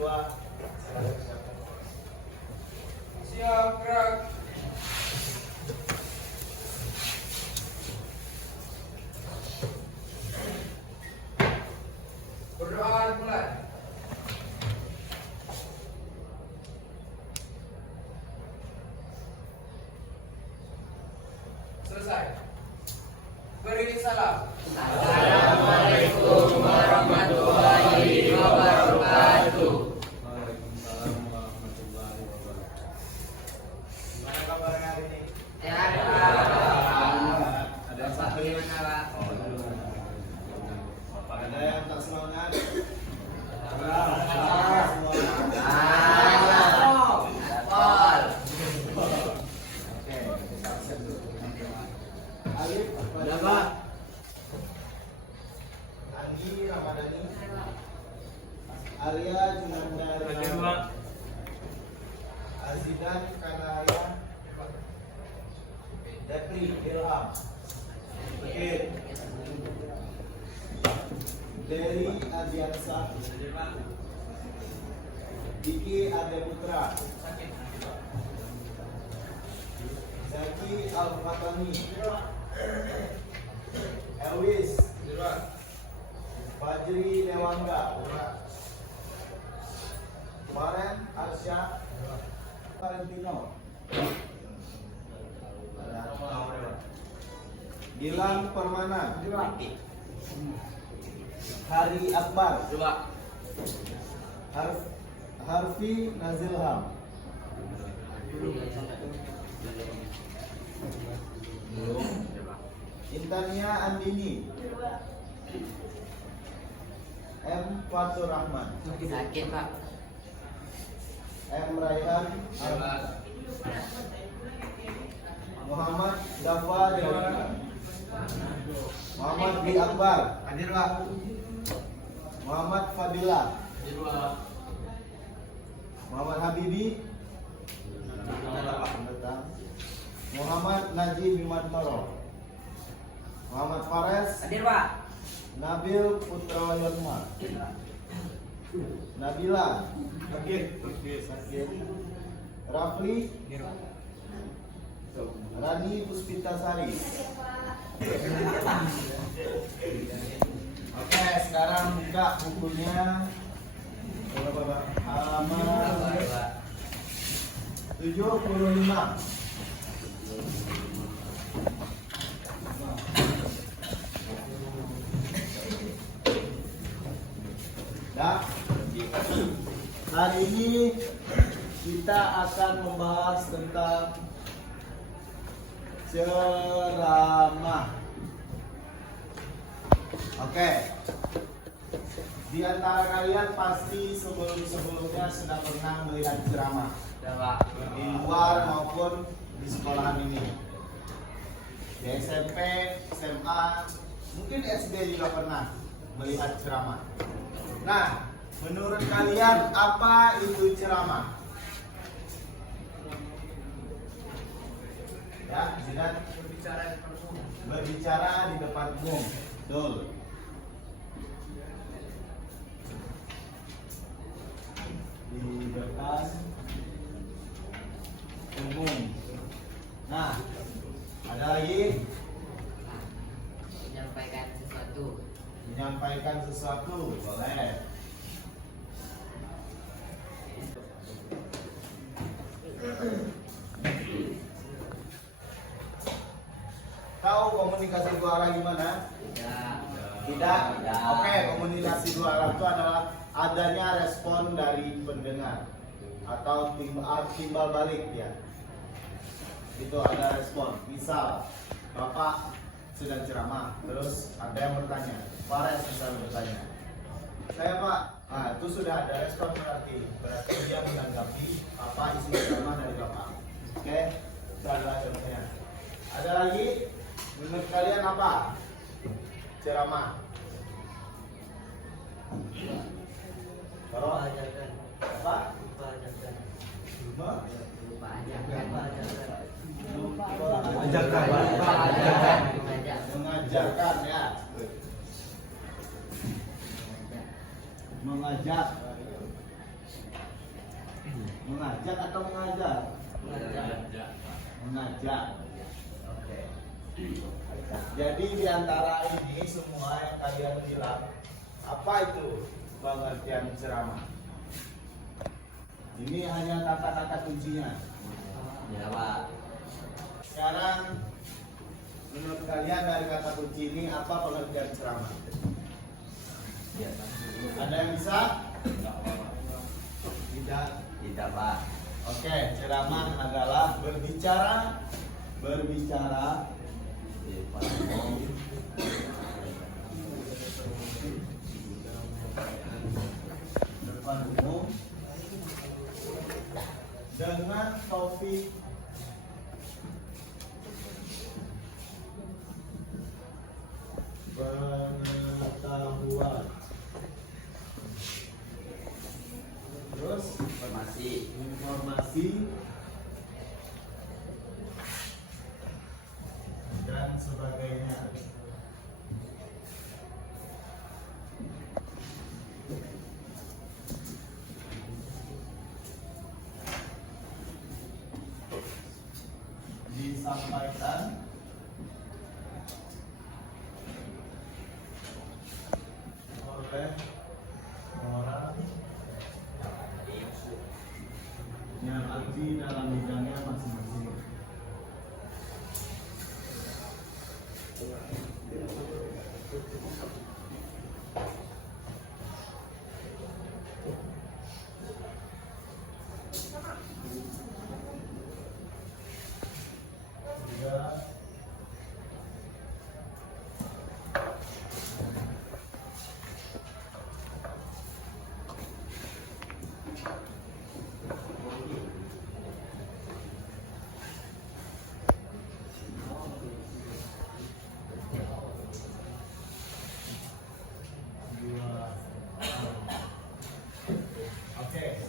ketua. Siap, gerak. Berdoa mulai. Selesai. Beri salam. Assalamualaikum warahmatullahi wabarakatuh. Waalaikumsalam warahmatullahi wabarakatuh. Gimana kabarnya hari ini? Sehat, Pak. Ada yang Bapak sakit? gimana, Pak? Ada yang tak semangat? Pol. Oke, kita absen dulu. Alif, Udah, Pak. Anggi Ramadhani, Arya Junandari, Azidan Kanaya, Depri Ilham, Oke, Dery Adiansa, Diki Adeputra, Zaki Al-Fatani, Elwis, Fajri Dewangga, Maren Arsya, Valentino, Gilang Permana, Hari Akbar, Harfi Nazilham, Intania Andini, M. Fatur Rahman, Sakit, Pak. M. Raihan, Muhammad Dafa Dewi, Muhammad B. Akbar, Hadir, Pak. Muhammad Fadilah, Muhammad Habibi, datang. Muhammad Najib Bimantoro, Muhammad Fares, Hadir, Pak. Nabil Putra Yonma, Nabila, Sakit, Rafli, Rani Puspitasari. Oke, sekarang buka bukunya. Halaman 75. Nah, hari ini kita akan membahas tentang ceramah. Oke. Di antara kalian pasti sebelum-sebelumnya sudah pernah melihat ceramah Udah, Pak. di luar maupun di sekolahan ini. Di SMP, SMA, mungkin SD juga pernah melihat ceramah. Nah, menurut kalian apa itu ceramah? Ya, Zidan, berbicara di depan umum. Betul. Di depan umum. Nah, ada lagi Menyampaikan sesuatu. menyampaikan sesuatu, boleh. Tahu komunikasi dua arah gimana? Tidak. Tidak? Oke, komunikasi dua arah itu adalah adanya respon dari pendengar atau timbal balik ya. Itu ada respon. Misal, Bapak sedang ceramah, terus ada yang bertanya, Fares misalnya bertanya, saya Pak, nah itu sudah ada respon berarti dia menanggapi apa isi ceramah dari Bapak. Oke, itu adalah contohnya. Ada lagi, menurut kalian apa ceramah? Kalau ajarkan. apa? Lupa ajarkan. Lupa? Lupa ajarkan. Ajarkan. Ajarkan. Mengajarkan ya. Mengajak. Mengajak atau mengajar? Mengajar. Mengajak. Oke. Jadi di antara ini semua yang kalian bilang, apa itu pengertian ceramah? Ini hanya kata-kata kuncinya. Ya, Pak. Sekarang menurut kalian dari kata kunci ini apa pengertian ceramah? Ada yang bisa? Tidak. Tidak, Pak. Oke, ceramah adalah berbicara Di depan umum. depan umum dengan topik pengetahuan. Terus informasi dan sebagainya. Disampaikan oleh orang yang ahli dalam bidangnya masing-masing. Juga Oke,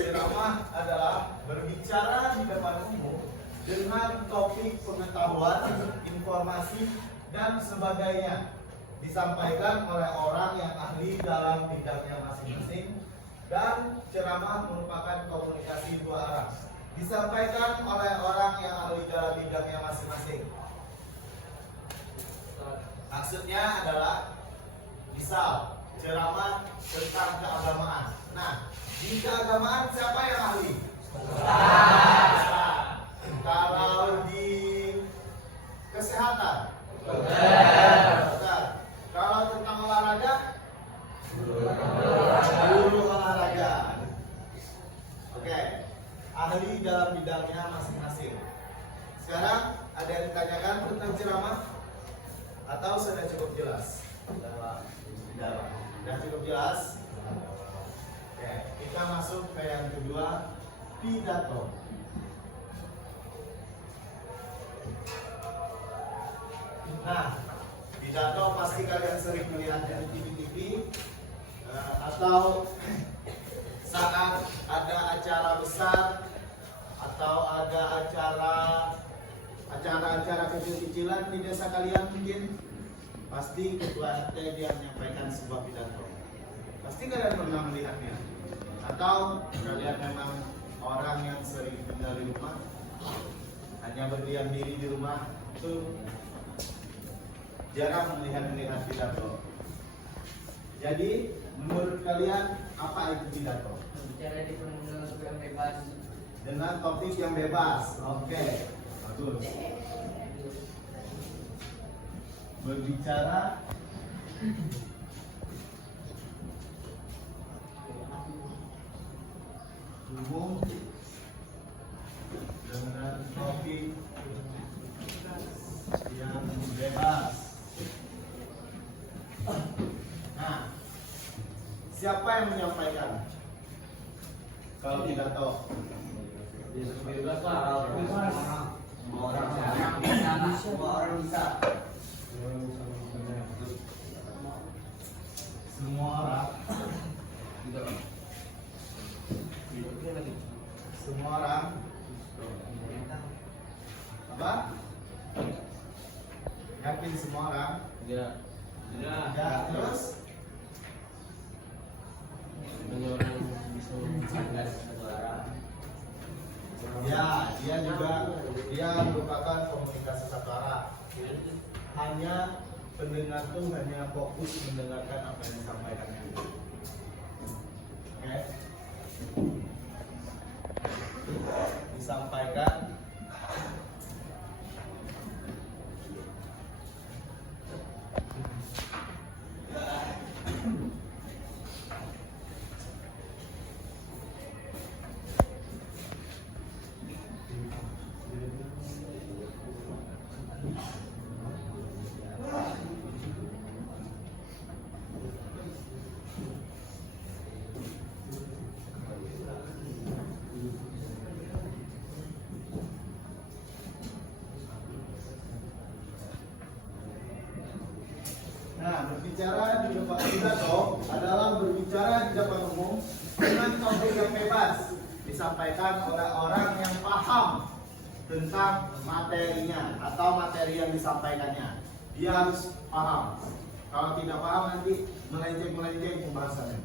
ceramah adalah berbicara di depan umum dengan topik pengetahuan, informasi, dan sebagainya. Disampaikan oleh orang yang ahli dalam bidangnya masing-masing, dan ceramah merupakan komunikasi dua arah. Disampaikan oleh orang yang ahli dalam bidangnya masing-masing. Maksudnya adalah misal ceramah tentang keagamaan. Nah, di keagamaan siapa yang ahli? Ustaz. Kalau di kesehatan? Ustaz. Kalau tentang olahraga? Guru olahraga. Oke. Ahli dalam bidangnya masing-masing. Sekarang ada yang ditanyakan tentang ceramah? Atau sudah cukup jelas? Sudah cukup jelas? Oke, kita masuk ke yang kedua, pidato. Nah, pidato pasti kalian sering melihatnya di TV atau saat ada acara besar atau ada acara kecil-kecilan di desa kalian mungkin. Pasti ketua RT dia menyampaikan sebuah pidato. Pasti kalian pernah melihatnya. Atau kalian memang orang yang sering tinggal di rumah, hanya berdiam diri di rumah, itu jarang melihat pidato. Jadi menurut kalian apa itu pidato? Bicara di dengan yang bebas. Dengan topik yang bebas. Oke, bagus. Berbicara umum dengan topik yang bebas. Nah, siapa yang menyampaikan? Kalau pidato, Bebas, Pak. Semua orang bisa, Pak. Semua orang bisa. semua orang, apa? Yakin semua orang? Ya. Ya, terus? Hanya orang yang bisa artinya pendengar tuh hanya fokus mendengarkan apa yang disampaikannya. Oke? Disampaikan. Nah, berbicara di depan pidato adalah berbicara di depan umum dengan topik yang bebas, disampaikan oleh orang yang paham tentang materinya atau materi yang disampaikannya. Dia harus paham. Kalau tidak paham nanti melenceng pembahasannya.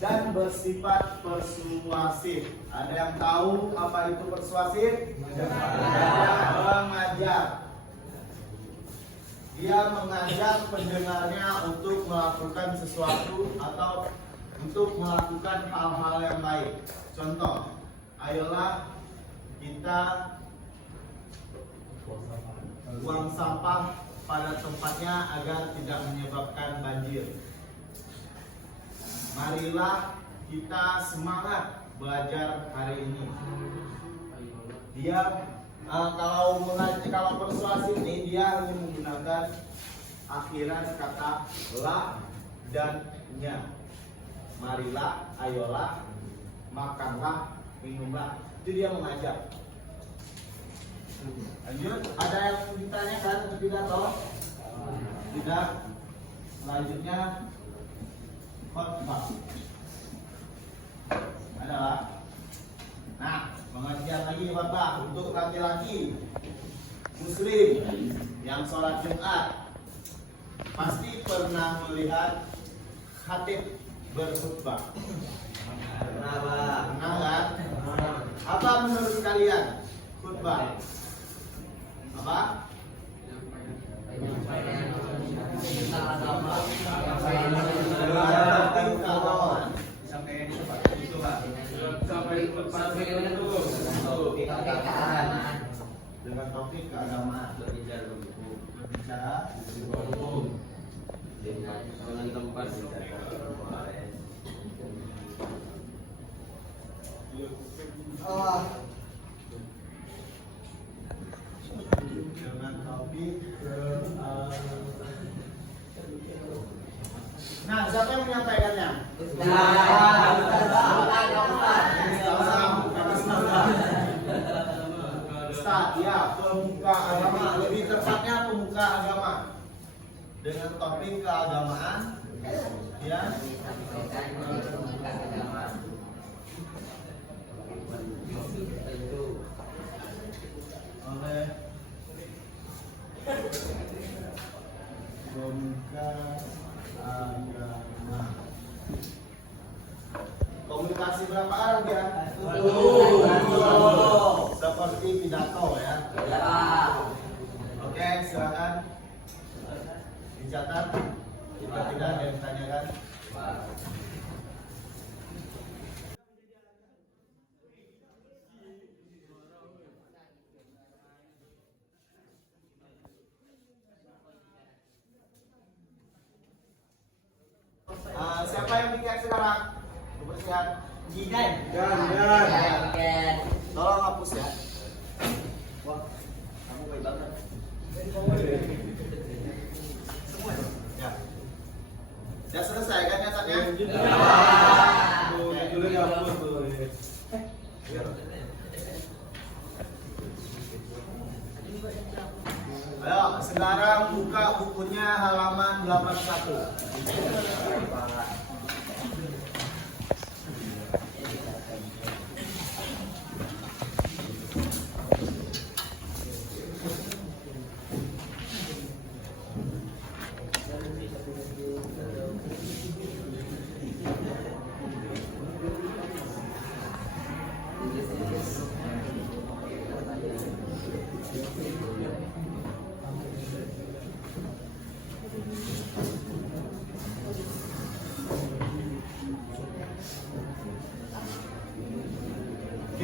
Dan bersifat persuasif. Ada yang tahu apa itu persuasif? Mengajar. Dia mengajak pendengarnya untuk melakukan sesuatu atau untuk melakukan hal-hal yang baik. Contoh, ayolah kita buang sampah pada tempatnya agar tidak menyebabkan banjir. Marilah kita semangat belajar hari ini. Dia kalau persuasif ini dia hanya menggunakan akhiran kata la dan nya. Marilah, ayolah, makanlah, minumlah. Itu dia mengajak. Lanjut, ada yang ditanyakan tidak toh? Tidak. Selanjutnya khotbah adalah, nah, pengajian lagi Bapak untuk laki-laki muslim yang sholat Jumat pasti pernah melihat khatib berkhutbah. Pernah kan? Apa menurut kalian khutbah? Apa? Dengan topik keagamaan, berbicara dengan tempat dengan topik nah, siapa yang menyampaikannya? Ustaz, ya, pemuka agama, lebih tepatnya pemuka agama dengan topik keagamaan, ya. Oleh pemuka agama. Komunikasi berapa arah ya? Seperti pidato ya. Oke, silakan dicatat. Jika tidak ada yang ditanyakan. Siapa yang bikin sekarang? Kebersihan. Gidan. Tolong hapus ya. Wah, kamu baik banget. Ya. Sudah selesai kan nyatatnya? Ayo, sekarang buka bukunya halaman 81.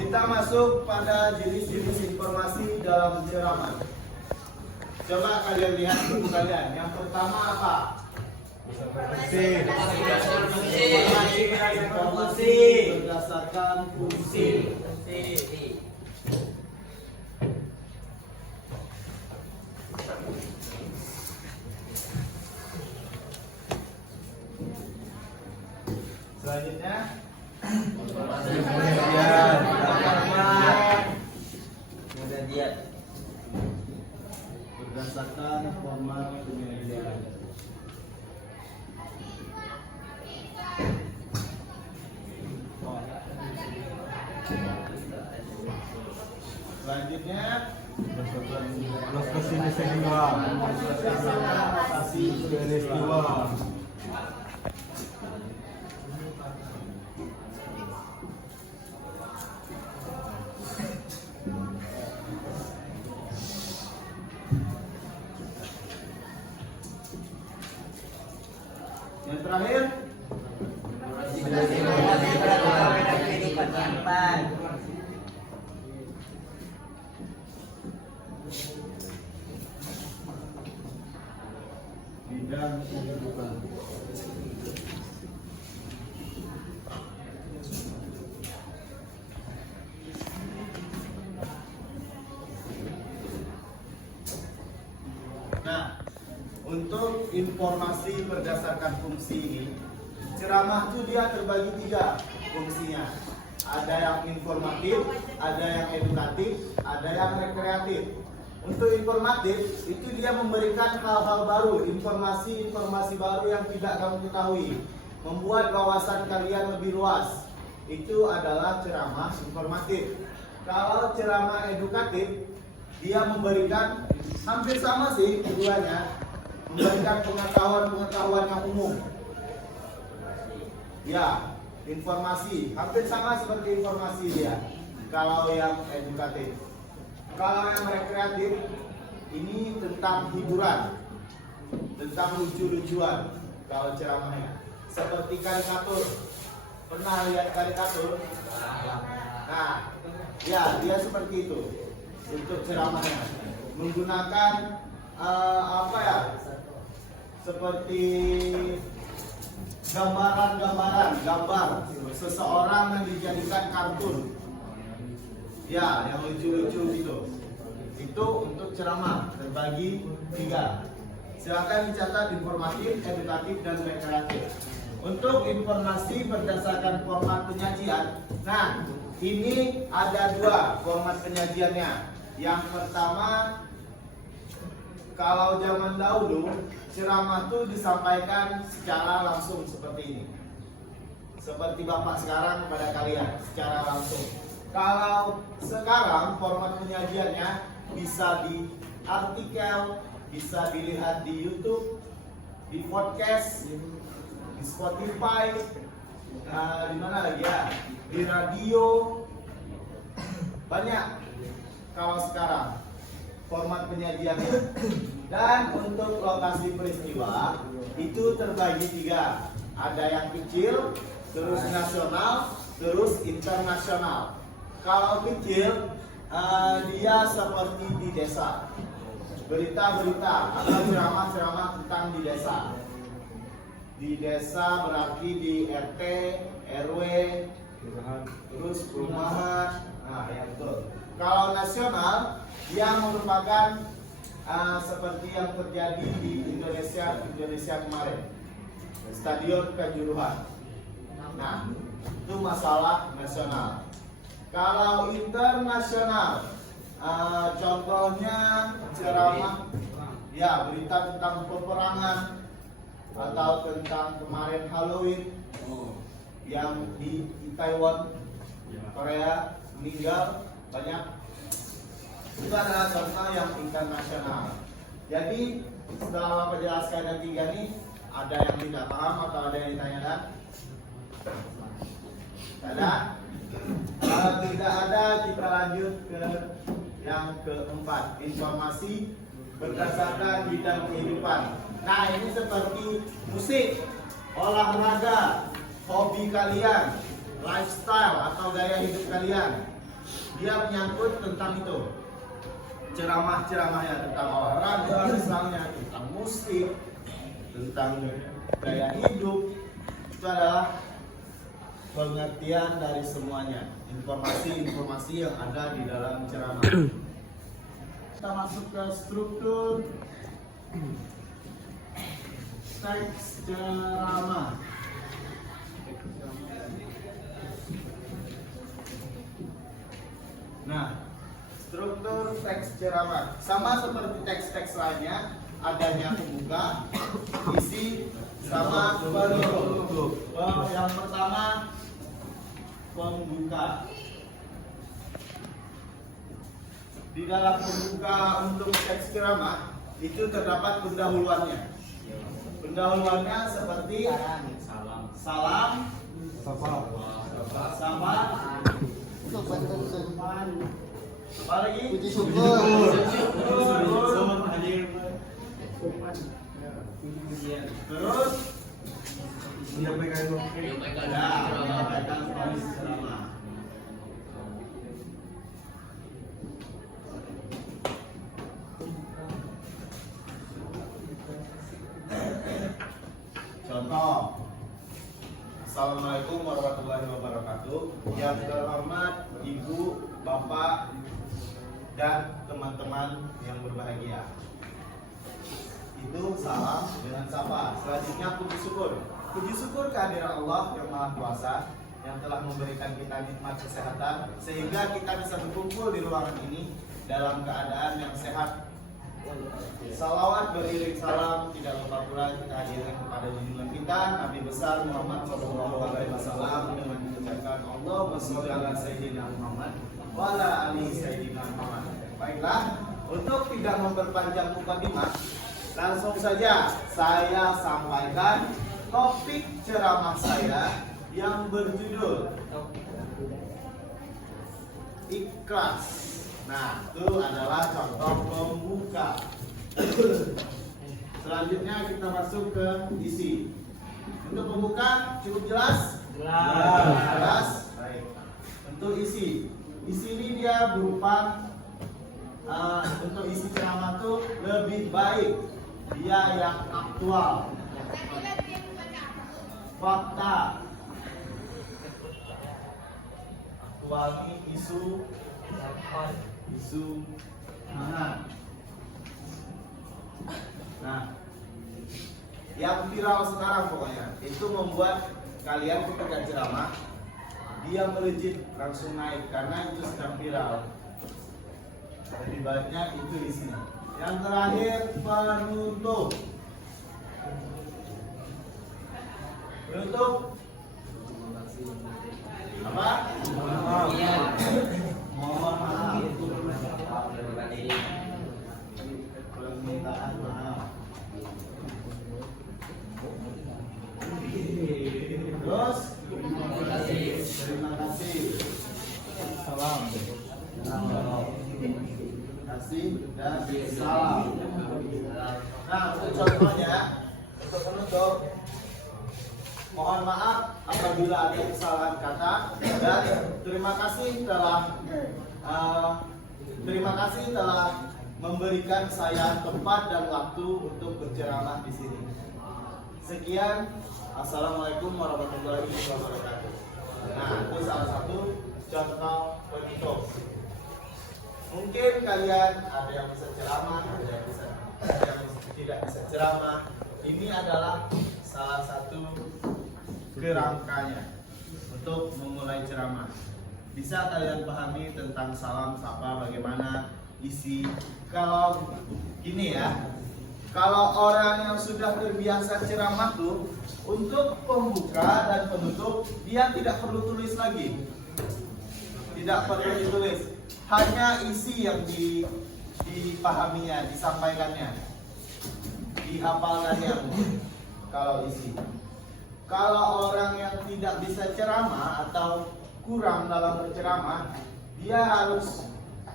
Kita masuk pada jenis-jenis informasi dalam ceramah. Coba kalian lihat buku kalian. Yang pertama apa? Informasi berdasarkan fungsi. Selanjutnya Kemudian berdasarkan format penyajian. Selanjutnya Lokasi peristiwa. berdasarkan lokasi Peristiwa. Yang terakhir kehidupan nyimpan. bidang kehidupan. Nah, untuk informasi berdasarkan fungsi ini, ceramah itu dia terbagi 3 fungsinya. Ada yang informatif, ada yang edukatif, ada yang rekreatif. Untuk informatif, itu dia memberikan hal-hal baru, informasi-informasi baru yang tidak kamu ketahui, membuat wawasan kalian lebih luas. Itu adalah ceramah informatif. Kalau ceramah edukatif, dia memberikan hampir sama sih keduanya, memberikan pengetahuan-pengetahuan yang umum. Ya, informasi hampir sama seperti informasi dia. Kalau yang edukatif, kalau yang rekreatif ini tentang hiburan, tentang lucu-lucuan. Kalau ceramahnya seperti karikatur, pernah lihat karikatur? Nah, ya dia seperti itu untuk ceramahnya, menggunakan apa ya? Seperti gambar seseorang yang dijadikan kartun, ya, yang lucu-lucu gitu. Itu untuk ceramah terbagi 3. Silakan dicatat informatif, edukatif, dan rekreatif. Untuk informasi berdasarkan format penyajian, nah ini ada 2 format penyajiannya. Yang pertama, kalau zaman dahulu ceramah itu disampaikan secara langsung seperti ini, seperti Bapak sekarang kepada kalian secara langsung. Kalau sekarang format penyajiannya bisa di artikel, bisa dilihat di YouTube, di podcast, di Spotify, di mana lagi ya, di radio, banyak. Kalau sekarang format penyajiannya. Dan untuk lokasi peristiwa itu terbagi 3. Ada yang kecil, terus nasional, terus internasional. Kalau kecil, dia seperti di desa, berita-berita atau ceramah-ceramah tentang di desa. Di desa berarti di RT, RW, terus perumahan. Nah, ya betul. Kalau nasional, dia merupakan seperti yang terjadi di Indonesia kemarin, Stadion Kanjuruhan. Nah, itu masalah nasional. Kalau internasional, contohnya ceramah, ya berita tentang peperangan atau tentang kemarin Halloween yang di Taiwan, Korea meninggal banyak. Itu adalah contoh yang internasional. Jadi setelah Bapak jelaskan yang 3 ini, ada yang tidak paham atau ada yang ditanyakan? Ada? Kalau tidak ada, kita lanjut ke yang keempat, informasi berdasarkan bidang kehidupan. Nah, ini seperti musik, olahraga, hobi kalian, lifestyle atau gaya hidup kalian. dia menyangkut tentang itu. Ceramah-ceramahnya tentang olahraga, misalnya tentang musik, tentang gaya hidup, itu adalah pengertian dari semuanya, informasi-informasi yang ada di dalam ceramah. Kita masuk ke struktur teks ceramah. Nah, struktur teks ceramah sama seperti teks-teks lainnya, adanya pembuka, isi, sama penutup. Yang pertama, pembuka. Di dalam pembuka untuk teks ceramah itu terdapat pendahuluannya. Pendahuluannya seperti salam, sama apa lagi? Puji syukur. Terus menyampaikan poin ceramah. Contoh, Assalamualaikum warahmatullahi wabarakatuh. Yang terhormat Ibu, Bapak, dan teman-teman yang berbahagia. Itu salam dengan sapa. Selanjutnya puji syukur. Puji syukur kehadiran Allah yang Maha Kuasa yang telah memberikan kita nikmat kesehatan sehingga kita bisa berkumpul di ruangan ini dalam keadaan yang sehat. Salawat beriring salam tidak lupa pula kita hadirkan kepada junjungan kita Nabi besar Muhammad SAW dengan mengucapkan Allahumma sholli ala sayyidina Muhammad wa ala ali sayyidina Muhammad. Baiklah, untuk tidak memperpanjang mukadimah, langsung saja saya sampaikan topik ceramah saya yang berjudul ikhlas. Nah, itu adalah contoh pembuka. Selanjutnya kita masuk ke isi. Untuk pembuka cukup jelas? Jelas. Baik. Untuk isi ini dia berupa untuk isi ceramah itu lebih baik dia yang aktual, fakta. Aktual ini isu mana? Nah, yang viral sekarang pokoknya itu membuat kalian ketika ceramah dia melejit langsung naik karena itu sedang viral. Lebih baiknya itu isinya. Yang terakhir penutup. Penutup apa? Mohon maaf. Permintaan maaf. Terus terima kasih. Salam. Kasih dan salam. Nah, untuk contohnya, untuk penutup, mohon maaf apabila ada kesalahan kata dan terima kasih telah memberikan saya tempat dan waktu untuk berceramah di sini. Sekian, assalamualaikum warahmatullahi wabarakatuh. Nah, itu salah satu contoh penutup. Mungkin kalian ada yang bisa ceramah, ada yang tidak bisa ceramah. Ini adalah salah satu kerangkanya untuk memulai ceramah. Bisa kalian pahami tentang salam sapa bagaimana isi. Kalau gini ya, kalau orang yang sudah terbiasa ceramah tuh untuk pembuka dan penutup dia tidak perlu tulis lagi, tidak perlu ditulis, hanya isi yang dipahaminya, disampaikannya, dihafalkannya. Kalau isi, kalau orang yang tidak bisa ceramah atau kurang dalam berceramah, dia harus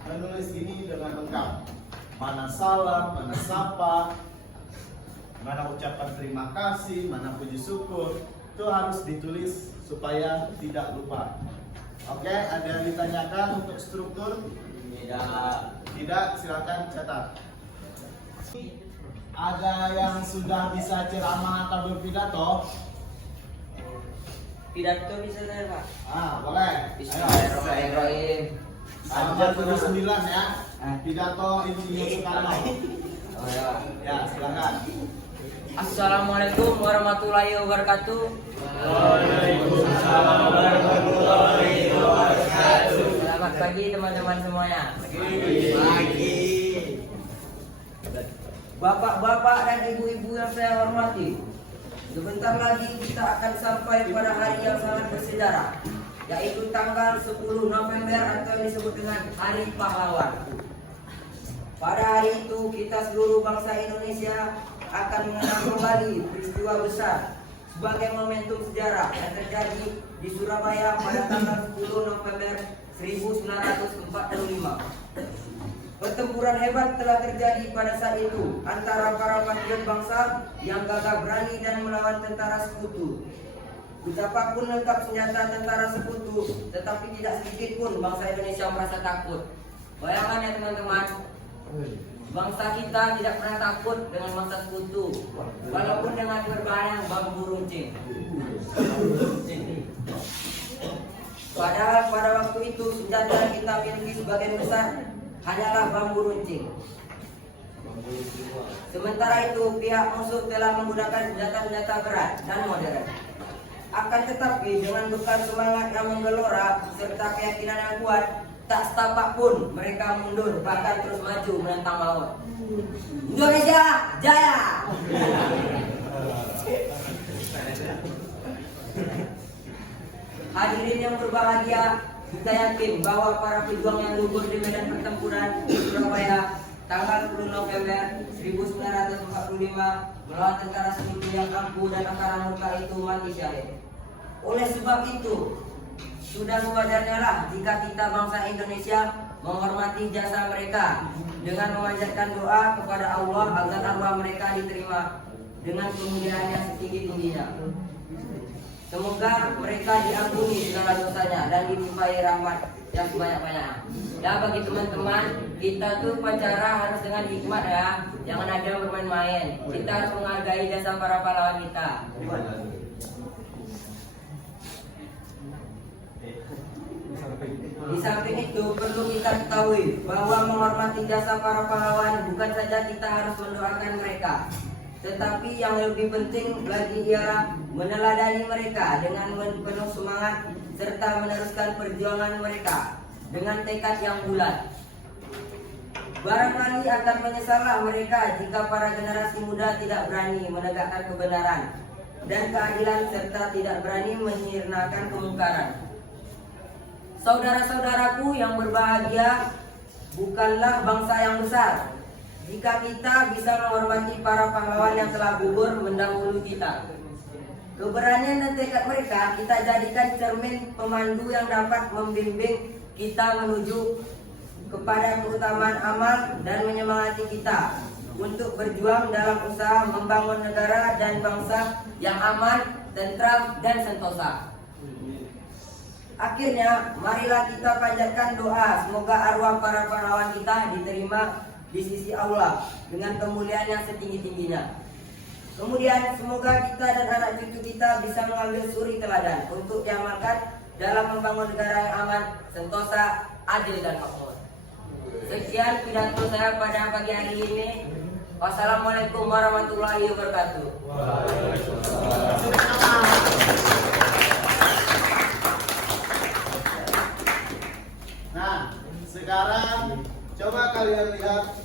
menulis ini dengan lengkap. Mana salam, mana sapa, mana ucapan terima kasih, mana puji syukur, itu harus ditulis supaya tidak lupa. Oke, ada yang ditanyakan untuk struktur? Tidak, silakan catat. Ada yang sudah bisa ceramah atau berpidato? Pidato bisa saya, Pak. Boleh. Ayo. Bismillahirrahmanirrahim. Saja 79 ya. Pidato Insinyur Soekarno. Oh ya. Ya, silakan. Assalamualaikum warahmatullahi wabarakatuh. Waalaikumsalam warahmatullahi wabarakatuh. Selamat pagi teman-teman semuanya. Pagi. Bapak-bapak dan ibu-ibu yang saya hormati, sebentar lagi kita akan sampai pada hari yang sangat bersejarah, yaitu tanggal 10 November atau disebut dengan Hari Pahlawan. Pada hari itu kita seluruh bangsa Indonesia akan mengenang kembali peristiwa besar sebagai momentum sejarah yang terjadi di Surabaya pada tanggal 10 November 1945. Pertempuran hebat telah terjadi pada saat itu antara para patriot bangsa yang gagah berani dan melawan tentara sekutu. Betapapun lengkap senjata tentara sekutu, tetapi tidak sedikit pun bangsa Indonesia merasa takut. Bayangkan ya teman-teman, bangsa kita tidak pernah takut dengan bangsa sekutu, walaupun dengan berbahaya bambu runcing. Padahal pada waktu itu senjata yang kita miliki sebagian besar hanyalah bambu runcing. Sementara itu pihak musuh telah menggunakan senjata-senjata berat dan modern. Akan tetapi dengan bekal semangat yang menggelora serta keyakinan yang kuat, tak setapak pun mereka mundur, bahkan terus maju menentang maut. Indonesia Jaya! Hadirin yang berbahagia, kita yakin bahwa para pejuang yang gugur di medan pertempuran di Surabaya tanggal 10 November 1945 melawan tentara sekutu yang ampuh dan angkara murka itu mati syahid. Oleh sebab itu, sudah sewajarnya lah jika kita bangsa Indonesia menghormati jasa mereka dengan memanjatkan doa kepada Allah agar arwah mereka diterima dengan kemuliaan yang setinggi-tingginya. Semoga mereka diampuni segala dosanya dan dilimpahi rahmat yang sebanyak-banyaknya. Dan bagi teman-teman, kita tuh upacara harus dengan hikmat ya, jangan ada bermain-main. Kita harus menghargai jasa para pahlawan kita. Di samping itu perlu kita ketahui bahwa menghormati jasa para pahlawan bukan saja kita harus mendoakan mereka, tetapi yang lebih penting lagi ialah meneladani mereka dengan penuh semangat serta meneruskan perjuangan mereka dengan tekad yang bulat. Barangkali akan menyesallah mereka jika para generasi muda tidak berani menegakkan kebenaran dan keadilan serta tidak berani menyirnakan kemungkaran. Saudara-saudaraku yang berbahagia, bukanlah bangsa yang besar jika kita bisa menghormati para pahlawan yang telah gugur mendahului kita. Keberanian dan tekad mereka kita jadikan cermin pemandu yang dapat membimbing kita menuju kepada keutamaan amal dan menyemangati kita untuk berjuang dalam usaha membangun negara dan bangsa yang aman, tentram, dan sentosa. Akhirnya, marilah kita panjatkan doa semoga arwah para pahlawan kita diterima di sisi Allah dengan kemuliaan yang setinggi-tingginya. Kemudian semoga kita dan anak cucu kita bisa mengambil suri teladan untuk diamalkan dalam membangun negara yang aman, sentosa, adil dan makmur. Sekian pidato saya pada pagi hari ini. Wassalamualaikum warahmatullahi wabarakatuh. Nah, sekarang coba kalian lihat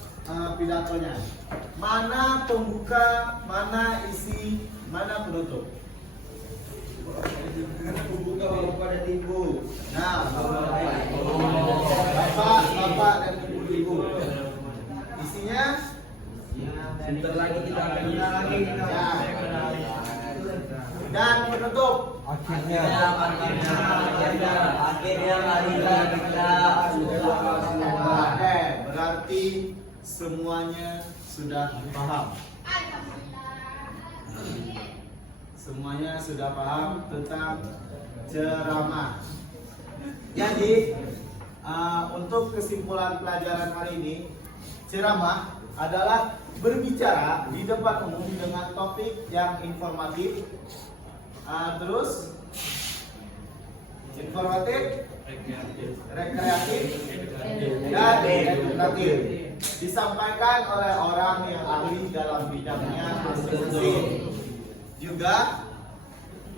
pidatonya. Mana pembuka, mana isi, mana penutup? Pembuka bapak dan ibu. Nah, bapak dan ibu. Isinya? Sebentar lagi kita akan menang. Dan penutup. Akhirnya marilah kita. Oke, berarti semuanya sudah paham. Semuanya sudah paham tentang ceramah. Jadi untuk kesimpulan pelajaran hari ini, ceramah adalah berbicara di depan umum dengan topik yang informatif, terus informatif, rekreatif, dan edukatif. Disampaikan oleh orang yang ahli dalam bidangnya masing-masing. Juga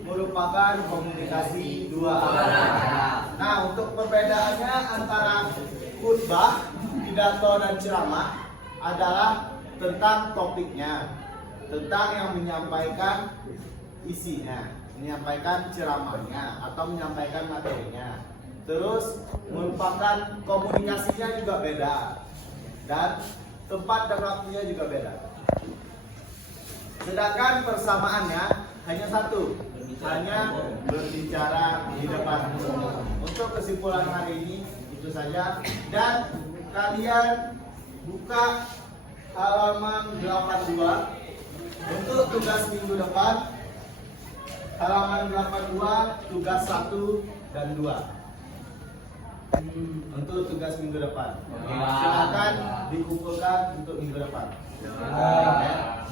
merupakan komunikasi dua arah. Nah, untuk perbedaannya antara khutbah, pidato, dan ceramah adalah tentang topiknya, tentang yang menyampaikan isinya, menyampaikan ceramahnya atau menyampaikan materinya. Terus merupakan komunikasinya juga beda, dan tempat dan waktunya juga beda. Sedangkan persamaannya hanya satu, hanya berbicara di depan umum. Untuk kesimpulan hari ini itu saja, dan kalian buka halaman 82 untuk tugas minggu depan. Halaman 82 tugas 1 dan 2 untuk tugas minggu depan. Silakan dikumpulkan untuk minggu depan.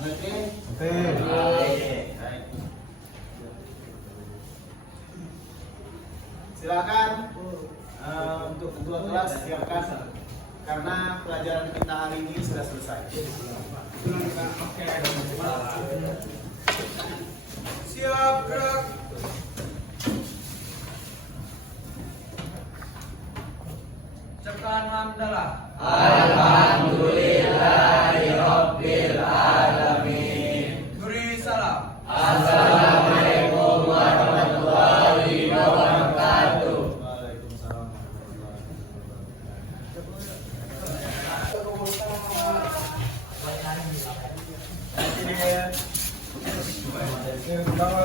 Oke. Baik. Silakan untuk ketua kelas siapkan, karena pelajaran kita hari ini sudah selesai. Siap, gerak. Ucapkan hamdalah. Alhamdulillahirabbil alamin. Beri salam. Assalamualaikum warahmatullahi wabarakatuh. Waalaikumsalam warahmatullahi wabarakatuh.